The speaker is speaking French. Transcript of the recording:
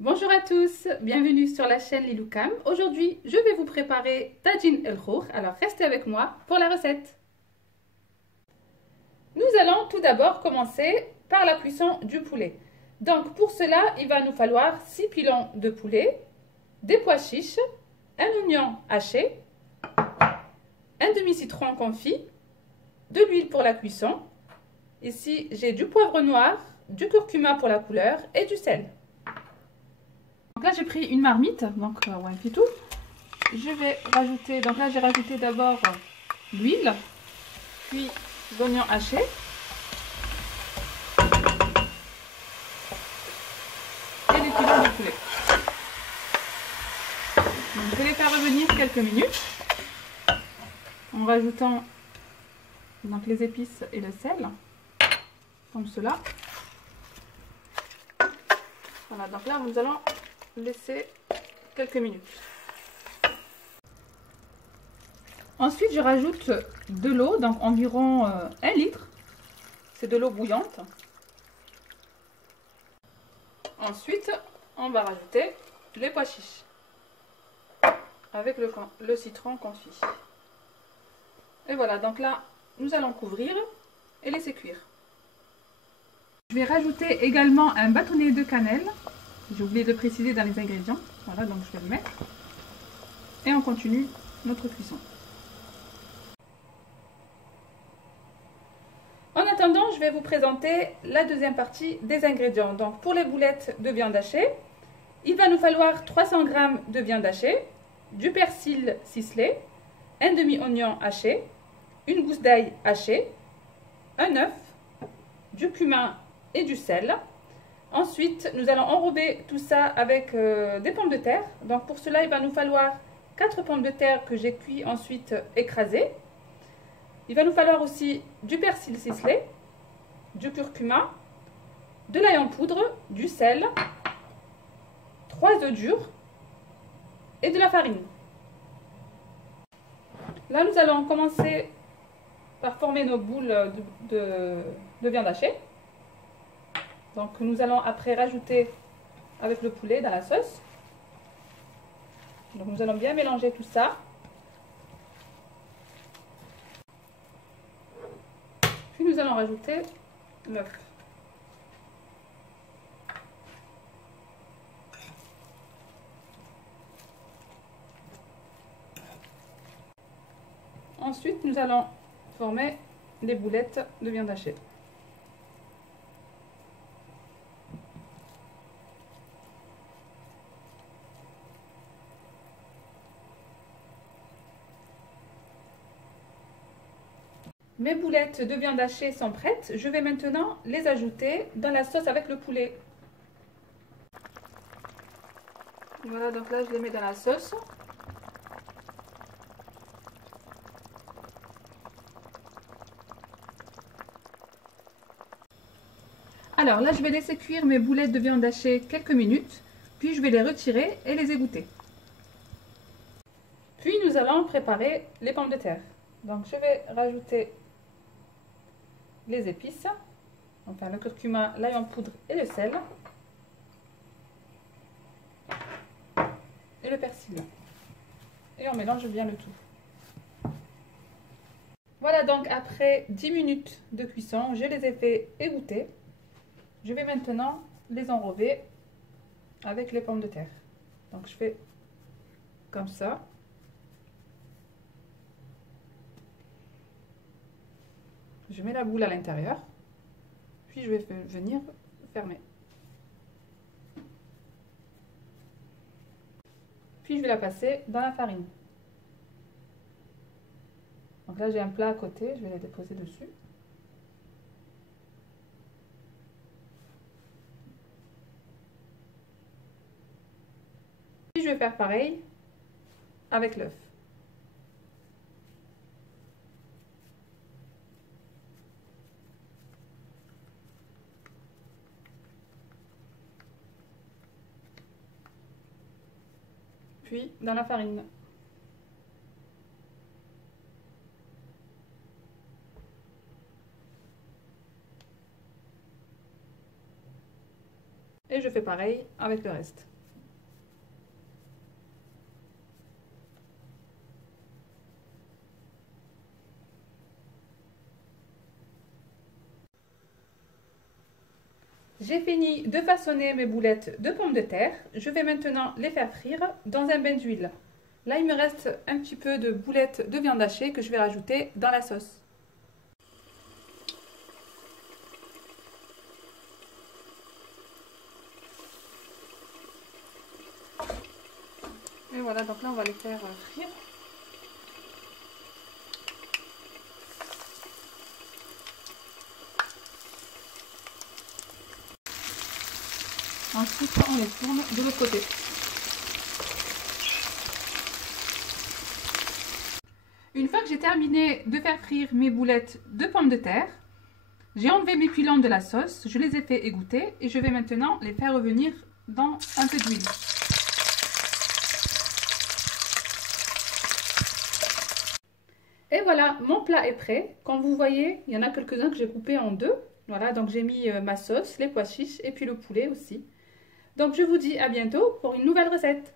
Bonjour à tous, bienvenue sur la chaîne Liloukam. Aujourd'hui, je vais vous préparer Tajin El Khour. Alors restez avec moi pour la recette. Nous allons tout d'abord commencer par la cuisson du poulet. Donc pour cela, il va nous falloir 6 pilons de poulet, des pois chiches, un oignon haché, un demi-citron confit, de l'huile pour la cuisson. Ici, j'ai du poivre noir, du curcuma pour la couleur et du sel. Donc là, j'ai pris une marmite, donc ouais, fait tout. Je vais rajouter, donc là, j'ai rajouté d'abord l'huile, puis l'oignon haché. Et les pilons de poulet. Donc, je vais les faire revenir quelques minutes en rajoutant donc, les épices et le sel, comme cela. Voilà, donc là, nous allons laisser quelques minutes. Ensuite, je rajoute de l'eau, donc environ 1 litre. C'est de l'eau bouillante. Ensuite, on va rajouter les pois chiches avec le citron confit. Et voilà, donc là, nous allons couvrir et laisser cuire. Je vais rajouter également un bâtonnet de cannelle. J'ai oublié de préciser dans les ingrédients. Voilà, donc je vais le mettre. Et on continue notre cuisson. En attendant, je vais vous présenter la deuxième partie des ingrédients. Donc pour les boulettes de viande hachée, il va nous falloir 300 g de viande hachée, du persil ciselé, un demi-oignon haché, une gousse d'ail hachée, un œuf, du cumin et du sel. Ensuite, nous allons enrober tout ça avec des pommes de terre. Donc pour cela, il va nous falloir 4 pommes de terre que j'ai cuit ensuite écrasées. Il va nous falloir aussi du persil ciselé, du curcuma, de l'ail en poudre, du sel, 3 œufs durs et de la farine. Là, nous allons commencer par former nos boules de viande hachée. Donc, nous allons après rajouter avec le poulet dans la sauce. Donc, nous allons bien mélanger tout ça. Puis, nous allons rajouter l'œuf. Ensuite, nous allons former les boulettes de viande hachée. Mes boulettes de viande hachée sont prêtes. Je vais maintenant les ajouter dans la sauce avec le poulet. Voilà, donc là je les mets dans la sauce. Alors là je vais laisser cuire mes boulettes de viande hachée quelques minutes, puis je vais les retirer et les égoutter. Puis nous allons préparer les pommes de terre. Donc je vais rajouter les épices, enfin le curcuma, l'ail en poudre et le sel. Et le persil. Et on mélange bien le tout. Voilà, donc après 10 minutes de cuisson, je les ai fait égoutter. Je vais maintenant les enrober avec les pommes de terre. Donc je fais comme ça. Je mets la boule à l'intérieur. Puis je vais venir fermer. Puis je vais la passer dans la farine. Donc là j'ai un plat à côté, je vais la déposer dessus. Puis je vais faire pareil avec l'œuf. Puis dans la farine. et je fais pareil avec le reste. J'ai fini de façonner mes boulettes de pommes de terre. Je vais maintenant les faire frire dans un bain d'huile. Là, il me reste un petit peu de boulettes de viande hachée que je vais rajouter dans la sauce. Et voilà, donc là, on va les faire frire. Ensuite, on les tourne de l'autre côté. Une fois que j'ai terminé de faire frire mes boulettes de pommes de terre, j'ai enlevé mes pilons de la sauce, je les ai fait égoutter et je vais maintenant les faire revenir dans un peu d'huile. Et voilà, mon plat est prêt. Comme vous voyez, il y en a quelques-uns que j'ai coupés en deux. Voilà, donc j'ai mis ma sauce, les pois chiches et puis le poulet aussi. Donc je vous dis à bientôt pour une nouvelle recette.